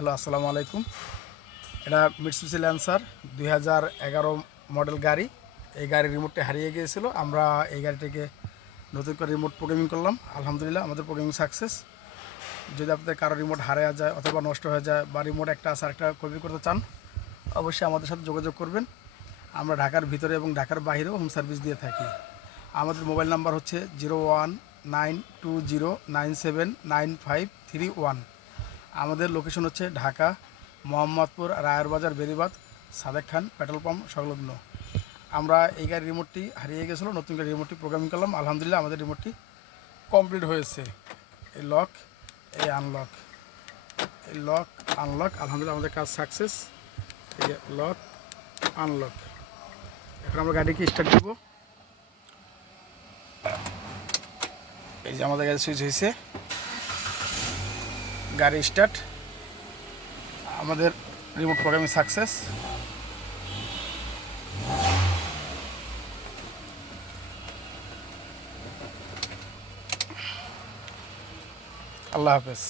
Hello, আসসালামু আলাইকুম। এটা মিটসুবিশি ল্যান্সার 2011 মডেল গাড়ি। এই গাড়ির রিমোটটা হারিয়ে গিয়েছিল। আমরা এই গাড়িটাকে নতুন করে রিমোট প্রোগ্রামিং করলাম। আলহামদুলিল্লাহ আমাদের প্রোগ্রামিং সাকসেস। যদি আপনাদের কারো রিমোট হারিয়ে যায় অথবা নষ্ট হয়ে যায় বা রিমোট একটা আছে আরেকটা কপি করতে চান, অবশ্যই আমাদের সাথে যোগাযোগ করবেন। আমরা ঢাকার ভিতরে এবং ঢাকার বাইরেও হোম সার্ভিস দিয়ে থাকি। আমাদের মোবাইল নাম্বার হচ্ছে 0192097951। আমাদের লোকেশন হচ্ছে ঢাকা মোহাম্মদপুর, রায়ের বাজার, বেরিবাদ, সাদেক খান পেট্রোল পাম্প সংলগ্ন। আমরা এই গাড়ির রিমোটটি হারিয়ে গেছিলো, নতুন গাড়ির রিমোটটি প্রোগ্রামিং করলাম। আলহামদুলিল্লাহ আমাদের রিমোটটি কমপ্লিট হয়েছে। এই লক, এই আনলক, এই লক আনলক, আলহামদুলিল্লাহ আমাদের কাজ সাকসেস। এই যে লক আনলক। এখন আমরা গাড়িকে স্টার্ট দেব। এই যে আমাদের গাড়ি সুইচ হয়েছে, গাড়ি স্টার্ট। আমাদের রিমোট প্রোগ্রামিং সাকসেস। আল্লাহ হাফেজ।